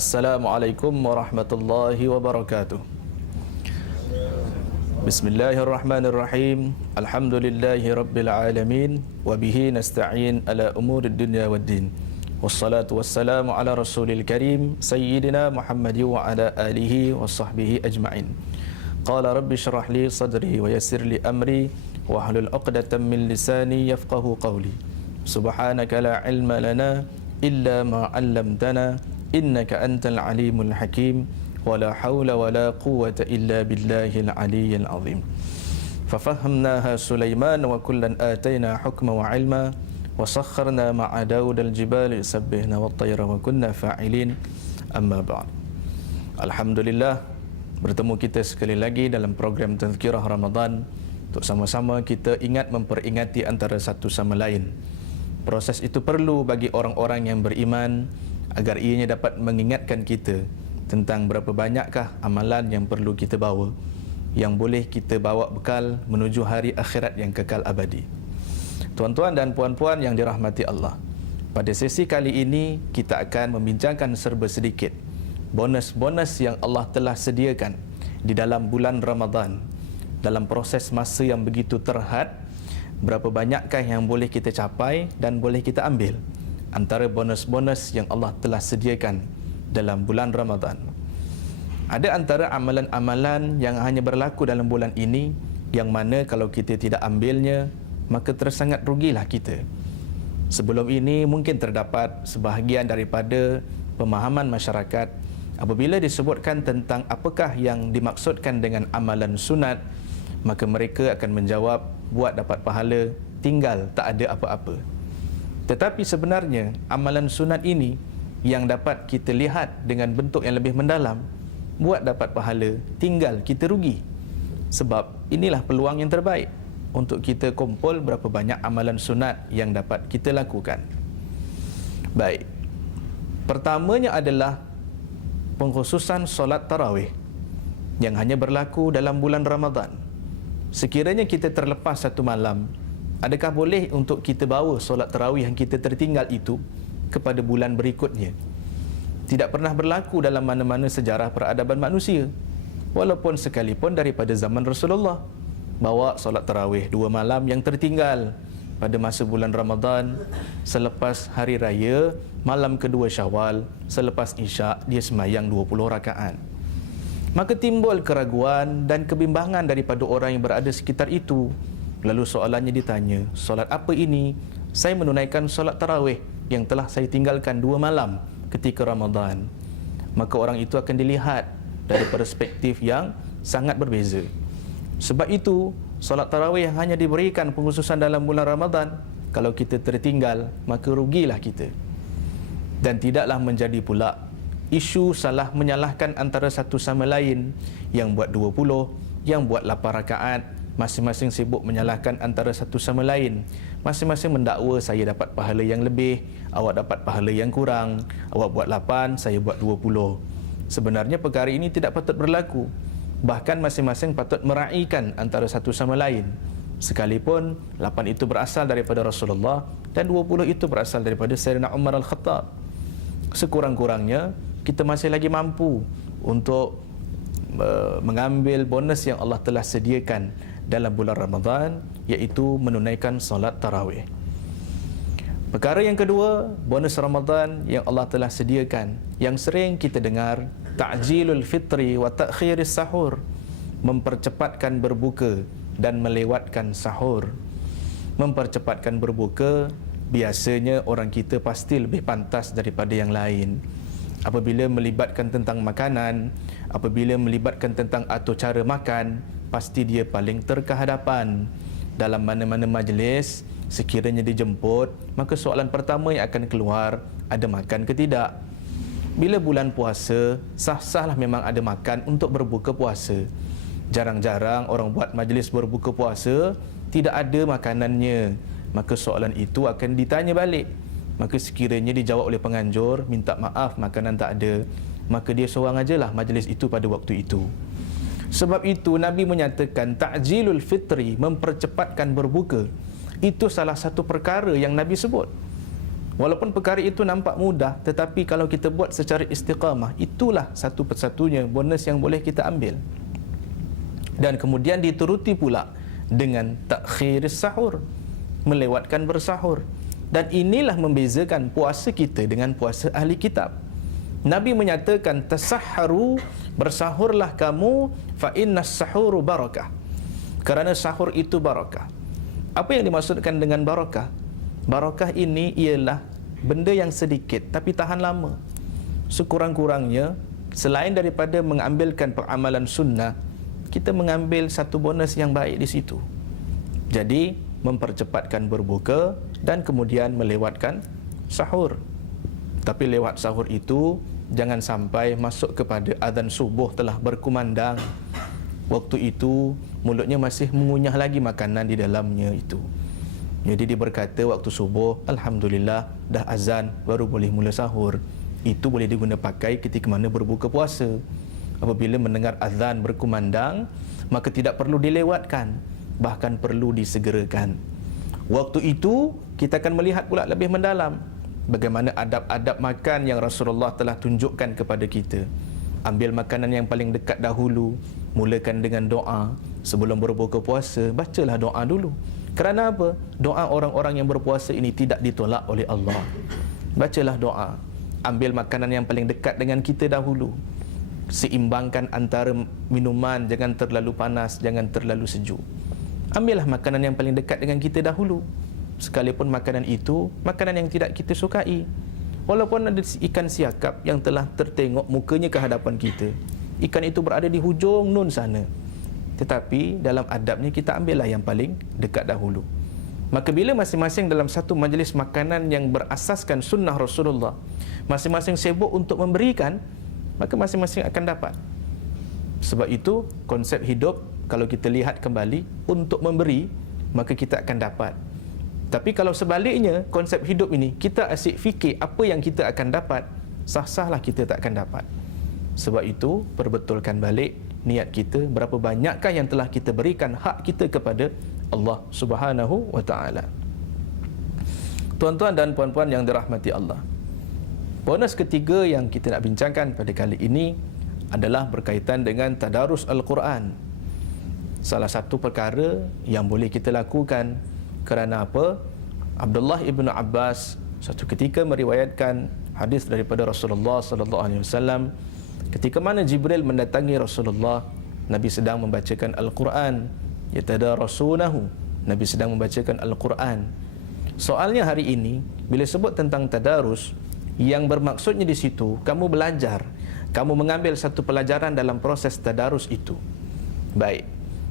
Assalamualaikum warahmatullahi wabarakatuh. Bismillahirrahmanirrahim. Alhamdulillahi rabbil alamin. Wabihi nasta'in ala umurid dunya waddin. Wassalatu wassalamu ala rasulil karim Sayyidina Muhammad wa ala alihi wa sahbihi ajma'in. Qala rabbi syrah li sadri wa yassir li amri wahlul 'uqdatam min lisani yafqahu qawli. Subhanaka la ilma lana illa ma 'allamtana innaka antal alimul hakim wa la hawla wa la quwwata illa billahil aliyyil azim. Fafahhamnaha Sulaiman wa kullan atayna hukma wa ilma wa sakharna ma'a Daud al-jibali yusabbihna wat tayra wa kunna fa'ilin. Amma ba'd. Alhamdulillah, bertemu kita sekali lagi dalam program Tazkirah Ramadan untuk sama-sama kita ingat memperingati antara satu sama lain. Proses itu perlu bagi orang-orang yang beriman agar ianya dapat mengingatkan kita tentang berapa banyakkah amalan yang perlu kita bawa, yang boleh kita bawa bekal menuju hari akhirat yang kekal abadi. Tuan-tuan dan puan-puan yang dirahmati Allah, pada sesi kali ini kita akan membincangkan serba sedikit bonus-bonus yang Allah telah sediakan di dalam bulan Ramadan. Dalam proses masa yang begitu terhad, berapa banyakkah yang boleh kita capai dan boleh kita ambil antara bonus-bonus yang Allah telah sediakan dalam bulan Ramadan. Ada antara amalan-amalan yang hanya berlaku dalam bulan ini, yang mana kalau kita tidak ambilnya, maka tersangat rugilah kita. Sebelum ini mungkin terdapat sebahagian daripada pemahaman masyarakat apabila disebutkan tentang apakah yang dimaksudkan dengan amalan sunat, maka mereka akan menjawab, buat dapat pahala, tinggal tak ada apa-apa. Tetapi sebenarnya amalan sunat ini yang dapat kita lihat dengan bentuk yang lebih mendalam, buat dapat pahala, tinggal kita rugi. Sebab inilah peluang yang terbaik untuk kita kumpul berapa banyak amalan sunat yang dapat kita lakukan. Baik, pertamanya adalah pengkhususan solat tarawih yang hanya berlaku dalam bulan Ramadan. Sekiranya kita terlepas satu malam, adakah boleh untuk kita bawa solat tarawih yang kita tertinggal itu kepada bulan berikutnya? Tidak pernah berlaku dalam mana-mana sejarah peradaban manusia, walaupun sekalipun daripada zaman Rasulullah, bawa solat tarawih 2 malam yang tertinggal pada masa bulan Ramadan, selepas hari raya, malam kedua Syawal, selepas Isyak dia sembahyang 20 rakaat. Maka timbul keraguan dan kebimbangan daripada orang yang berada sekitar itu. Lalu soalannya ditanya, solat apa ini? Saya menunaikan solat tarawih yang telah saya tinggalkan 2 malam ketika Ramadan. Maka orang itu akan dilihat dari perspektif yang sangat berbeza. Sebab itu, solat tarawih yang hanya diberikan pengkhususan dalam bulan Ramadan, kalau kita tertinggal, maka rugilah kita. Dan tidaklah menjadi pula isu salah menyalahkan antara satu sama lain, yang buat 20, yang buat 8 rakaat, masing-masing sibuk menyalahkan antara satu sama lain. Masing-masing mendakwa saya dapat pahala yang lebih, awak dapat pahala yang kurang, awak buat 8, saya buat 20. Sebenarnya perkara ini tidak patut berlaku. Bahkan masing-masing patut meraihkan antara satu sama lain. Sekalipun 8 itu berasal daripada Rasulullah dan 20 itu berasal daripada Sayyidina Umar Al-Khattab. Sekurang-kurangnya kita masih lagi mampu untuk mengambil bonus yang Allah telah sediakan dalam bulan Ramadan, iaitu menunaikan solat tarawih. Perkara yang kedua, bonus Ramadan yang Allah telah sediakan, yang sering kita dengar, ta'jilul fitri wa ta'khiris sahur, mempercepatkan berbuka dan melewatkan sahur. Mempercepatkan berbuka, biasanya orang kita pasti lebih pantas daripada yang lain. Apabila melibatkan tentang makanan, apabila melibatkan tentang atur cara makan, pasti dia paling terkehadapan. Dalam mana-mana majlis, sekiranya dijemput, maka soalan pertama yang akan keluar, ada makan ke tidak? Bila bulan puasa, sah-sahlah memang ada makan untuk berbuka puasa. Jarang-jarang orang buat majlis berbuka puasa, tidak ada makanannya. Maka soalan itu akan ditanya balik. Maka sekiranya dijawab oleh penganjur, minta maaf makanan tak ada, maka dia seorang ajalah majlis itu pada waktu itu. Sebab itu Nabi menyatakan ta'jilul fitri, mempercepatkan berbuka, itu salah satu perkara yang Nabi sebut. Walaupun perkara itu nampak mudah, tetapi kalau kita buat secara istiqamah, itulah satu persatunya bonus yang boleh kita ambil. Dan kemudian dituruti pula dengan takhir sahur, melewatkan bersahur. Dan inilah membezakan puasa kita dengan puasa ahli kitab. Nabi menyatakan, tasahharu, bersahurlah kamu, fa innas sahuru barakah, kerana sahur itu barakah. Apa yang dimaksudkan dengan barakah? Barakah ini ialah benda yang sedikit tapi tahan lama. Sekurang-kurangnya, selain daripada mengambilkan peramalan sunnah, kita mengambil satu bonus yang baik di situ. Jadi, mempercepatkan berbuka dan kemudian melewatkan sahur. Tapi lewat sahur itu, jangan sampai masuk kepada azan subuh telah berkumandang. Waktu itu, mulutnya masih mengunyah lagi makanan di dalamnya itu. Jadi dia berkata waktu subuh, Alhamdulillah, dah azan, baru boleh mula sahur. Itu boleh diguna pakai ketika mana berbuka puasa. Apabila mendengar azan berkumandang, maka tidak perlu dilewatkan, bahkan perlu disegerakan. Waktu itu, kita akan melihat pula lebih mendalam bagaimana adab-adab makan yang Rasulullah telah tunjukkan kepada kita. Ambil makanan yang paling dekat dahulu, mulakan dengan doa. Sebelum berbuka puasa, bacalah doa dulu. Kerana apa? Doa orang-orang yang berpuasa ini tidak ditolak oleh Allah. Bacalah doa. Ambil makanan yang paling dekat dengan kita dahulu. Seimbangkan antara minuman, jangan terlalu panas, jangan terlalu sejuk. Ambillah makanan yang paling dekat dengan kita dahulu, sekalipun makanan itu makanan yang tidak kita sukai. Walaupun ada ikan siakap yang telah tertengok mukanya ke hadapan kita, ikan itu berada di hujung nun sana, tetapi dalam adabnya kita ambillah yang paling dekat dahulu. Maka bila masing-masing dalam satu majlis makanan yang berasaskan sunnah Rasulullah, masing-masing sibuk untuk memberikan, maka masing-masing akan dapat. Sebab itu konsep hidup, kalau kita lihat kembali, untuk memberi, maka kita akan dapat. Tapi kalau sebaliknya, konsep hidup ini, kita asyik fikir apa yang kita akan dapat, sah-sahlah kita tak akan dapat. Sebab itu, perbetulkan balik niat kita, berapa banyakkah yang telah kita berikan hak kita kepada Allah Subhanahu wa ta'ala. Tuan-tuan dan puan-puan yang dirahmati Allah, bonus ketiga yang kita nak bincangkan pada kali ini adalah berkaitan dengan tadarus Al-Quran. Salah satu perkara yang boleh kita lakukan. Kerana apa? Abdullah ibn Abbas satu ketika meriwayatkan hadis daripada Rasulullah sallallahu alaihi wasallam, ketika mana Jibril mendatangi Rasulullah, Nabi sedang membacakan Al-Quran, yatadarasunahu, Nabi sedang membacakan Al-Quran. Soalnya hari ini bila sebut tentang tadarus, yang bermaksudnya di situ kamu belajar, kamu mengambil satu pelajaran dalam proses tadarus itu. Baik,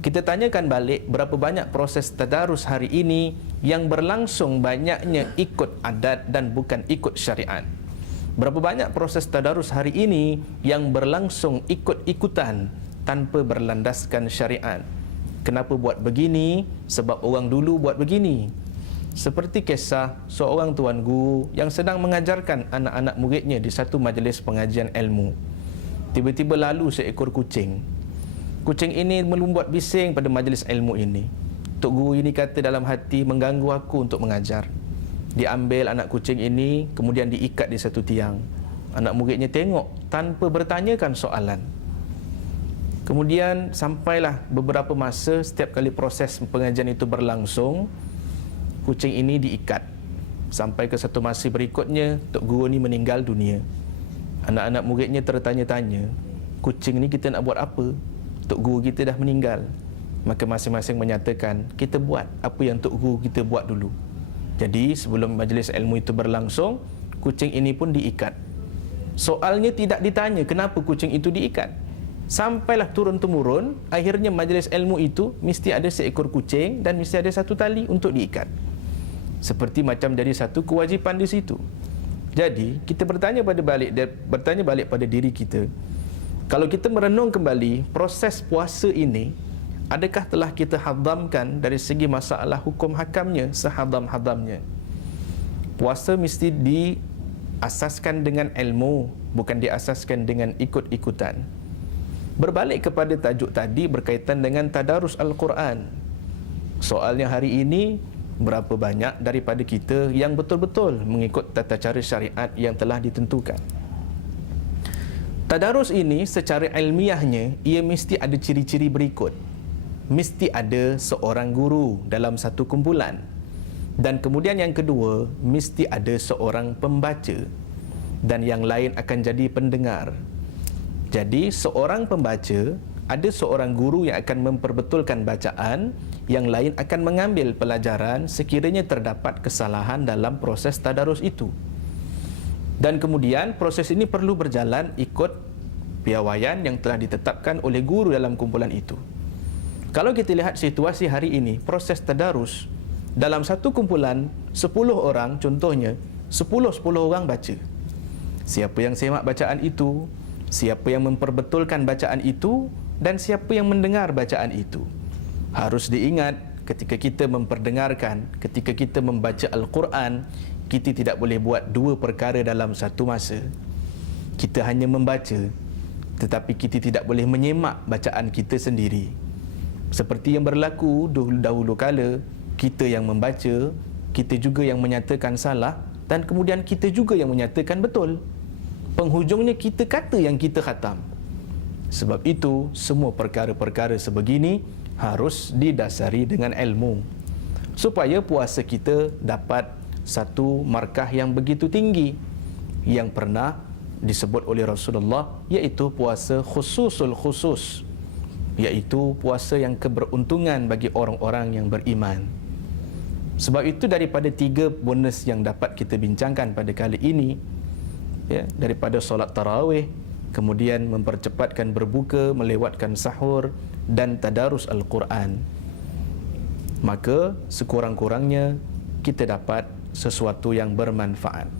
kita tanyakan balik, berapa banyak proses tadarus hari ini yang berlangsung banyaknya ikut adat dan bukan ikut syariat? Berapa banyak proses tadarus hari ini yang berlangsung ikut-ikutan tanpa berlandaskan syariat? Kenapa buat begini? Sebab orang dulu buat begini. Seperti kisah seorang tuan guru yang sedang mengajarkan anak-anak muridnya di satu majlis pengajian ilmu. Tiba-tiba lalu seekor kucing. Kucing ini membuat bising pada majlis ilmu ini. Tok guru ini kata dalam hati, mengganggu aku untuk mengajar. Diambil anak kucing ini, kemudian diikat di satu tiang. Anak muridnya tengok tanpa bertanyakan soalan. Kemudian sampailah beberapa masa, setiap kali proses pengajian itu berlangsung, kucing ini diikat. Sampai ke satu masa berikutnya, tok guru ni meninggal dunia. Anak-anak muridnya tertanya-tanya, kucing ni kita nak buat apa? Tok guru kita dah meninggal. Maka masing-masing menyatakan, kita buat apa yang tok guru kita buat dulu. Jadi sebelum majlis ilmu itu berlangsung, kucing ini pun diikat. Soalnya tidak ditanya kenapa kucing itu diikat. Sampailah turun-temurun, akhirnya majlis ilmu itu mesti ada seekor kucing dan mesti ada satu tali untuk diikat. Seperti macam jadi satu kewajipan di situ. Jadi kita bertanya balik pada diri kita, kalau kita merenung kembali proses puasa ini, adakah telah kita hadamkan dari segi masalah hukum hakamnya sehadam-hadamnya? Puasa mesti diasaskan dengan ilmu, bukan diasaskan dengan ikut-ikutan. Berbalik kepada tajuk tadi berkaitan dengan tadarus Al-Quran. Soalnya hari ini berapa banyak daripada kita yang betul-betul mengikut tata cara syariat yang telah ditentukan. Tadarus ini secara ilmiahnya ia mesti ada ciri-ciri berikut. Mesti ada seorang guru dalam satu kumpulan. Dan kemudian yang kedua, mesti ada seorang pembaca. Dan yang lain akan jadi pendengar. Jadi seorang pembaca, ada seorang guru yang akan memperbetulkan bacaan, yang lain akan mengambil pelajaran sekiranya terdapat kesalahan dalam proses tadarus itu. Dan kemudian proses ini perlu berjalan ikut piawaian yang telah ditetapkan oleh guru dalam kumpulan itu. Kalau kita lihat situasi hari ini, proses tadarus dalam satu kumpulan 10 orang contohnya, 10 orang baca. Siapa yang semak bacaan itu, siapa yang memperbetulkan bacaan itu, dan siapa yang mendengar bacaan itu. Harus diingat, ketika kita memperdengarkan, ketika kita membaca Al-Quran, kita tidak boleh buat dua perkara dalam satu masa. Kita hanya membaca, tetapi kita tidak boleh menyemak bacaan kita sendiri. Seperti yang berlaku dahulu kala, kita yang membaca, kita juga yang menyatakan salah, dan kemudian kita juga yang menyatakan betul. Penghujungnya kita kata yang kita khatam. Sebab itu, semua perkara-perkara sebegini harus didasari dengan ilmu, supaya puasa kita dapat satu markah yang begitu tinggi yang pernah disebut oleh Rasulullah, iaitu puasa khususul khusus, iaitu puasa yang keberuntungan bagi orang-orang yang beriman. Sebab itu daripada 3 bonus yang dapat kita bincangkan pada kali ini, ya, daripada solat tarawih, kemudian mempercepatkan berbuka, melewatkan sahur, dan tadarus Al-Quran, maka sekurang-kurangnya kita dapat sesuatu yang bermanfaat.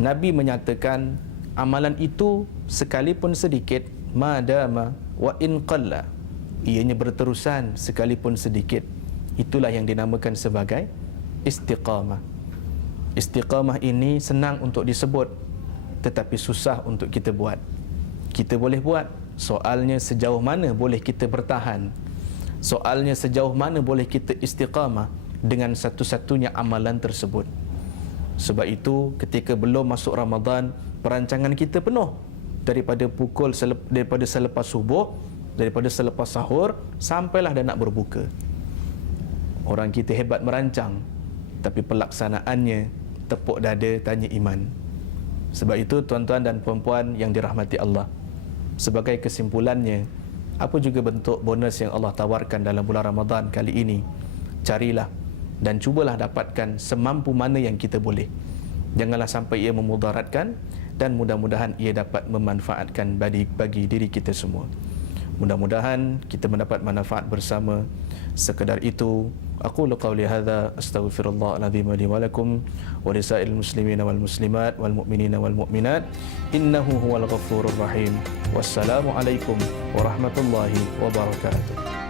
Nabi menyatakan amalan itu sekalipun sedikit, madama wa in qalla, ianya berterusan sekalipun sedikit, itulah yang dinamakan sebagai istiqamah. Istiqamah ini senang untuk disebut, tetapi susah untuk kita buat. Kita boleh buat, soalnya sejauh mana boleh kita bertahan, soalnya sejauh mana boleh kita istiqamah dengan satu-satunya amalan tersebut. Sebab itu ketika belum masuk Ramadan, perancangan kita penuh daripada daripada selepas subuh, daripada selepas sahur sampailah dah nak berbuka. Orang kita hebat merancang, tapi pelaksanaannya tepuk dada tanya iman. Sebab itu tuan-tuan dan puan-puan yang dirahmati Allah, sebagai kesimpulannya, apa juga bentuk bonus yang Allah tawarkan dalam bulan Ramadan kali ini, carilah dan cubalah dapatkan semampu mana yang kita boleh. Janganlah sampai ia memudaratkan, dan mudah-mudahan ia dapat memanfaatkan bagi diri kita semua. Mudah-mudahan kita mendapat manfaat bersama. Sekedar itu, aqulu qawli hadza astaghfirullahaladzim li wa lakum wa lisa'il muslimin wal muslimat wal mu'minina wal mu'minat innahu huwal ghafurur rahim. Wassalamu alaikum warahmatullahi wabarakatuh.